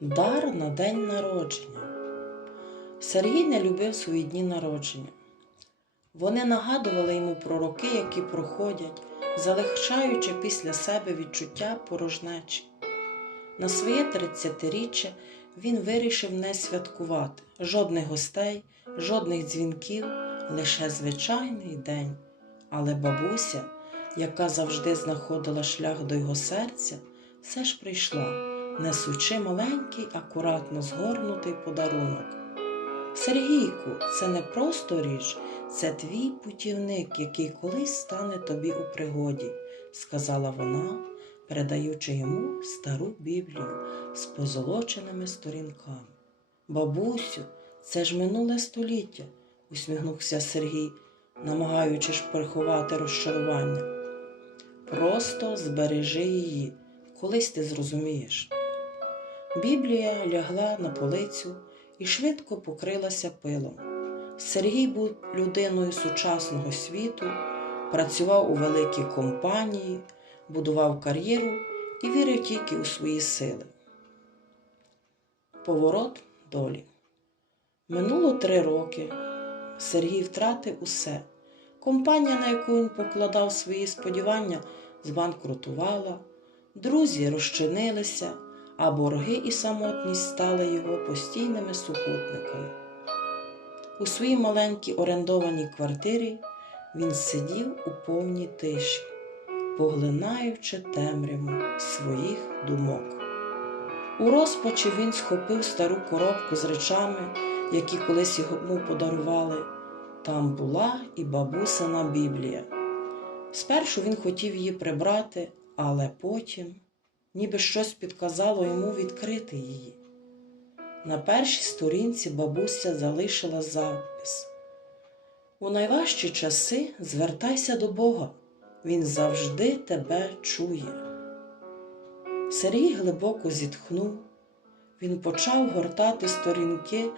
Дар на день народження. Сергій не любив свої дні народження. Вони нагадували йому про роки, які проходять, залишаючи після себе відчуття порожнечі. На своє 30-річчя він вирішив не святкувати жодних гостей, жодних дзвінків, лише звичайний день. Але бабуся, яка завжди знаходила шлях до його серця, все ж прийшла, несучи маленький, акуратно згорнутий подарунок. Сергійку, це не просто річ, це твій путівник, який колись стане тобі у пригоді, сказала вона, передаючи йому стару Біблію з позолоченими сторінками. Бабусю, це ж минуле століття, усміхнувся Сергій, намагаючись приховати розчарування. Просто збережи її, колись ти зрозумієш. Біблія лягла на полицю і швидко покрилася пилом. Сергій був людиною сучасного світу, працював у великій компанії, будував кар'єру і вірив тільки у свої сили. Поворот долі. Минуло три роки. Сергій втратив усе. Компанія, на яку він покладав свої сподівання, збанкрутувала, друзі розчинилися, а борги і самотність стали його постійними супутниками. У своїй маленькій орендованій квартирі він сидів у повній тиші, поглинаючи темряву своїх думок. У розпачі він схопив стару коробку з речами, які колись йому подарували. Там була і бабусина Біблія. Спершу він хотів її прибрати, але потім, ніби щось підказало йому відкрити її. На першій сторінці бабуся залишила запис. У найважчі часи звертайся до Бога, Він завжди тебе чує. Сергій глибоко зітхнув. Він почав гортати сторінки,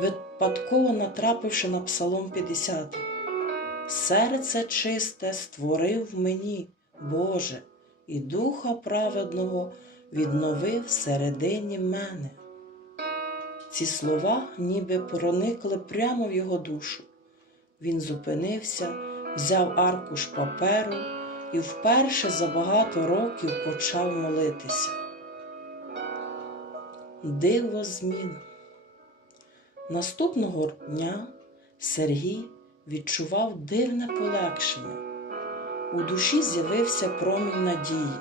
випадково натрапивши на Псалом 50. Серце чисте створив мені, Боже, і духа праведного відновив всередині мене. Ці слова ніби проникли прямо в його душу. Він зупинився, взяв аркуш паперу і вперше за багато років почав молитися. Диво змін. Наступного дня Сергій відчував дивне полегшення. У душі з'явився промінь надії.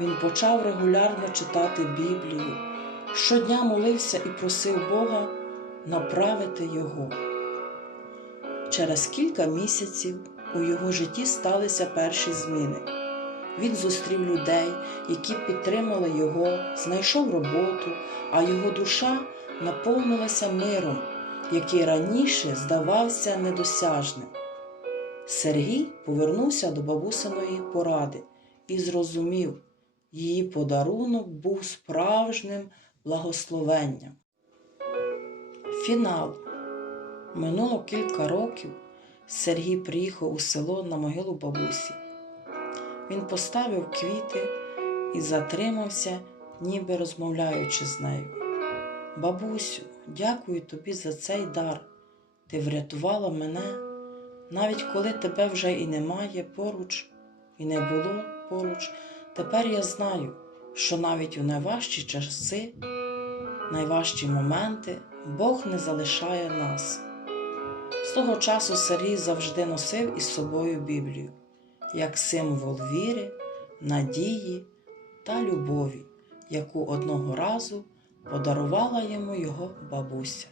Він почав регулярно читати Біблію, щодня молився і просив Бога направити його. Через кілька місяців у його житті сталися перші зміни. Він зустрів людей, які підтримали його, знайшов роботу, а його душа наповнилася миром, який раніше здавався недосяжним. Сергій повернувся до бабусиної поради і зрозумів, її подарунок був справжнім благословенням. Фінал. Минуло кілька років. Сергій приїхав у село на могилу бабусі. Він поставив квіти і затримався, ніби розмовляючи з нею. Бабусю, дякую тобі за цей дар. Ти врятувала мене, навіть коли тебе вже і немає поруч, і не було поруч. Тепер я знаю, що навіть у найважчі часи, найважчі моменти Бог не залишає нас. З того часу Сергій завжди носив із собою Біблію як символ віри, надії та любові, яку одного разу подарувала йому його бабуся.